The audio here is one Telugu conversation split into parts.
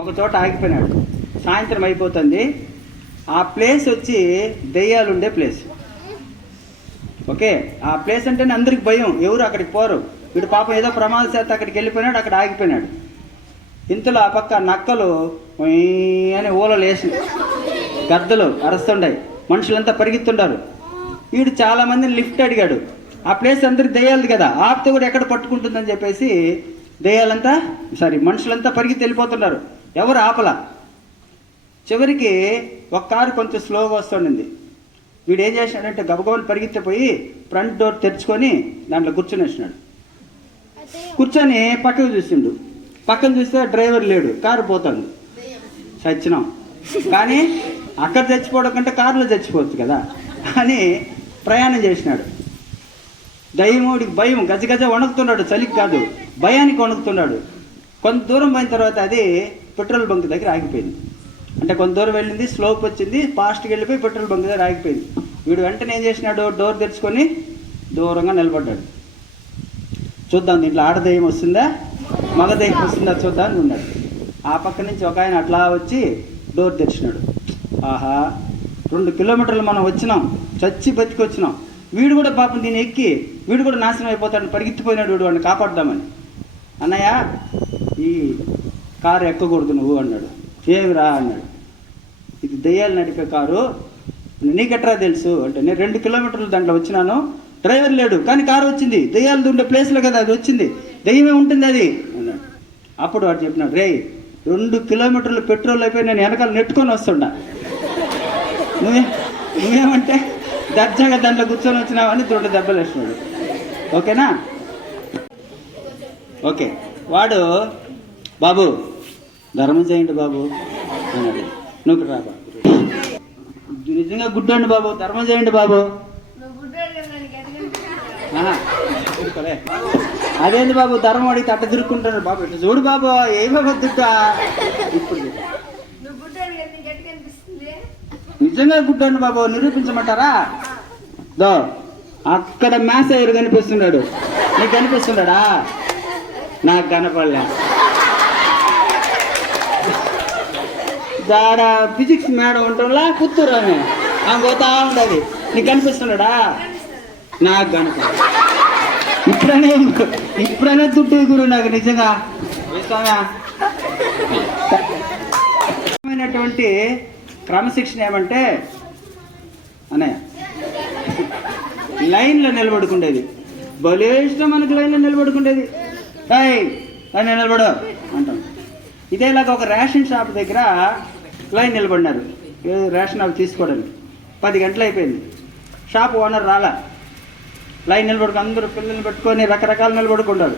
ఒక చోట ఆగిపోయినాడు. సాయంత్రం అయిపోతుంది. ఆ ప్లేస్ వచ్చి దెయ్యాలు ఉండే ప్లేస్. ఓకే, ఆ ప్లేస్ అంటేనే అందరికి భయం, ఎవరు అక్కడికి పోరు. వీడు పాపం ఏదో ప్రమాద చేత అక్కడికి వెళ్ళిపోయినాడు, అక్కడ ఆగిపోయినాడు. ఇంతలో ఆ పక్క నక్కలు అని ఊలలు వేసి గద్దలు అరుస్తుండాయి, మనుషులంతా పరిగెత్తుండారు. వీడు చాలామందిని లిఫ్ట్ అడిగాడు. ఆ ప్లేస్ అందరికి దెయ్యాలది కదా, ఆపితే కూడా ఎక్కడ పట్టుకుంటుందని చెప్పేసి మనుషులంతా పరిగెత్తి వెళ్ళిపోతున్నారు, ఎవరు ఆపల. చివరికి ఒక కారు కొంచెం స్లోగా వస్తుండింది. వీడు ఏం చేసినాడంటే గబగబని పరిగెత్తిపోయి ఫ్రంట్ డోర్ తెరుచుకొని దాంట్లో కూర్చొని కూర్చొని పక్కకు చూసిండు. పక్కన చూస్తే డ్రైవర్ లేడు, కారు పోతుంది. చచ్చినాం. కానీ అక్కడ చచ్చిపోవడం కంటే కారులో చచ్చిపోవచ్చు కదా అని ప్రయాణం చేసినాడు. దయ్యముడికి భయం, గజగజ వణుకుతున్నాడు, చలికి కాదు భయానికి వణుకుతున్నాడు. కొంత దూరం పోయిన తర్వాత అది పెట్రోల్ బంక్ దగ్గర ఆగిపోయింది. అంటే కొంత దూరం వెళ్ళింది, స్లోప్ వచ్చింది, ఫాస్ట్గా వెళ్ళిపోయి పెట్రోల్ బంక్ దగ్గర ఆగిపోయింది. వీడు వెంటనే ఏం చేసినాడు, డోర్ తెరుచుకొని దూరంగా నిలబడ్డాడు. చూద్దాం దీంట్లో ఆడదయ్యం వస్తుందా మగ దయ్యం వస్తుందా చూద్దాం అని ఉన్నాడు. ఆ పక్క నుంచి ఒక ఆయన అట్లా వచ్చి డోర్ తెరిచినాడు. ఆహా, 2 కిలోమీటర్లు మనం వచ్చినాం, చచ్చి బతికి వచ్చినాం. వీడు కూడా పాపం దీన్ని ఎక్కి వీడు కూడా నాశనం అయిపోతాడు, పరిగెత్తిపోయినాడు వీడు, వాడిని కాపాడుదామని. అన్నయ్య ఈ కారు ఎక్కకూడదు నువ్వు అన్నాడు. ఏమిరా అన్నాడు. ఇది దెయ్యాలు నడిపే కారు, నీకెట్రా తెలుసు అంటే, నేను 2 కిలోమీటర్లు దాంట్లో వచ్చినాను, డ్రైవర్ లేడు కానీ కారు వచ్చింది, దెయ్యాలు ఉండే ప్లేస్లో కదా అది వచ్చింది, దెయ్యమే ఉంటుంది అది అన్నాడు. అప్పుడు వాడు చెప్పినాడు, రే 2 కిలోమీటర్లు పెట్రోల్ అయిపోయి నేను వెనకాల నెట్టుకొని వస్తుండా, నువ్వేమంటే దర్జాగా దాంట్లో కూర్చొని వచ్చినావని 2 దెబ్బలు వేసినాడు. ఓకేనా? ఓకే, వాడు బాబు ధర్మం చేయండి బాబు అన్నాడు. నువ్వు రా బాబు, నిజంగా గుడ్డండి బాబు, ధర్మం చేయండి బాబు. అదేంటి బాబు ధర్మం అడిగితే అట్ట తిరుక్కుంటాడు. బాబు ఇట్లా చూడు బాబు, ఏమో దుడ్డా ఇప్పుడు నిజంగా గుడ్డండి బాబు నిరూపించమంటారా? దో అక్కడ మ్యాథ్స్ అయ్యారు కనిపిస్తున్నాడు, నీకు కనిపిస్తున్నాడా? నాకు కనపడలే. దాడ ఫిజిక్స్ మేడం ఉంటుందా పుత్తూరు అని ఆమె పోతా ఉండదు, నీకు కనిపిస్తున్నాడా? నాకు కనపడ. ఇప్పుడనే దుడ్డు గురు నాకు నిజంగా ఇష్టమైనటువంటి క్రమశిక్షణ ఏమంటే అన్నయ్య లైన్లో నిలబడుకుండేది. భలే ఇష్టం మనకు లైన్లో నిలబడుకుండేది. లైన్ నిలబడు అంటాం. ఇదేలాగా ఒక రేషన్ షాప్ దగ్గర లైన్ నిలబడినారు రేషన్ అవి తీసుకోవడానికి. 10 గంటలు అయిపోయింది, షాప్ ఓనర్ రాలా. లైన్ నిలబడుకు అందరూ పిల్లల్ని పెట్టుకొని రకరకాలు నిలబడుకుంటారు.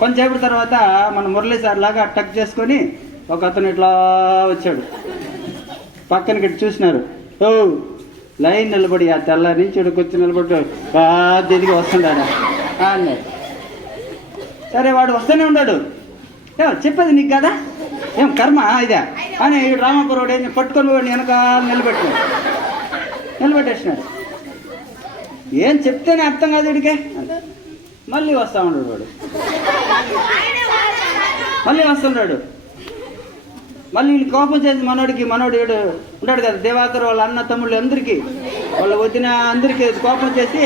కొంచెంసేపు తర్వాత మన మురళీ సార్ లాగా టక్ చేసుకొని ఒక అతను ఇట్లా వచ్చాడు. పక్కనకి చూసినారు, ఓ లైన్ నిలబడి ఆ తెల్ల నుంచి ఇక్కడికి నిలబడి దిగి వస్తున్నాడా అన్నాడు. సరే వాడు వస్తూనే ఉన్నాడు. చెప్పేది నీకు కదా, ఏం కర్మ ఇదే అని రామాపురం ఏం పట్టుకొని వాడిని వెనక నిలబెట్టేసినాడు. ఏం చెప్తేనే అర్థం కాదు వీడికే. మళ్ళీ వస్తా ఉన్నాడు వాడు, మళ్ళీ వస్తున్నాడు. మళ్ళీ వీళ్ళు కోపం చేసి మనోడు వీడు ఉంటాడు కదా దేవాకర్ వాళ్ళ అన్న తమ్ముళ్ళు అందరికీ వాళ్ళ వదిన అందరికీ కోపం చేసి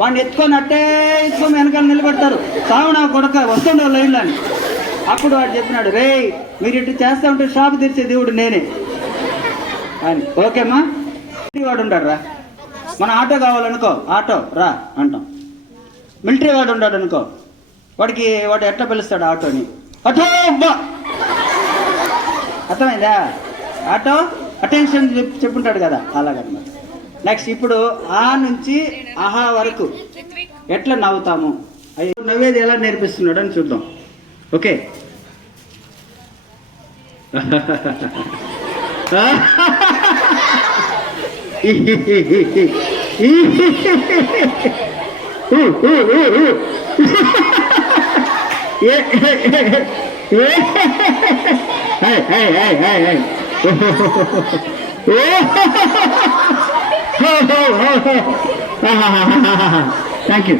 వాడిని ఎత్తుకొని వెనకాల నిలబెడతారు. సావునా కొడక వస్తుండే లైన్లో అని. అప్పుడు వాడు చెప్పినాడు, రే మీరు ఇటు చేస్తా ఉంటే షాపు తెరిచే దేవుడు నేనే అని. ఓకేమ్మా, వాడు ఉంటాడు రా, మన ఆటో కావాలనుకో ఆటో రా అంటాం. మిలిటరీ వాడు ఉంటాడు అనుకో, వాడు ఎట్లా పిలుస్తాడు ఆటోని, ఆటో బా, అర్థమైందా? ఆటో అటెన్షన్ చెప్పుంటాడు కదా, అలాగనమాట. నెక్స్ట్ ఇప్పుడు ఆ నుంచి ఆహా వరకు ఎట్లా నవ్వుతాము, నవ్వేది ఎలా నేర్పిస్తున్నాడు అని చూద్దాం. Okay, thank you.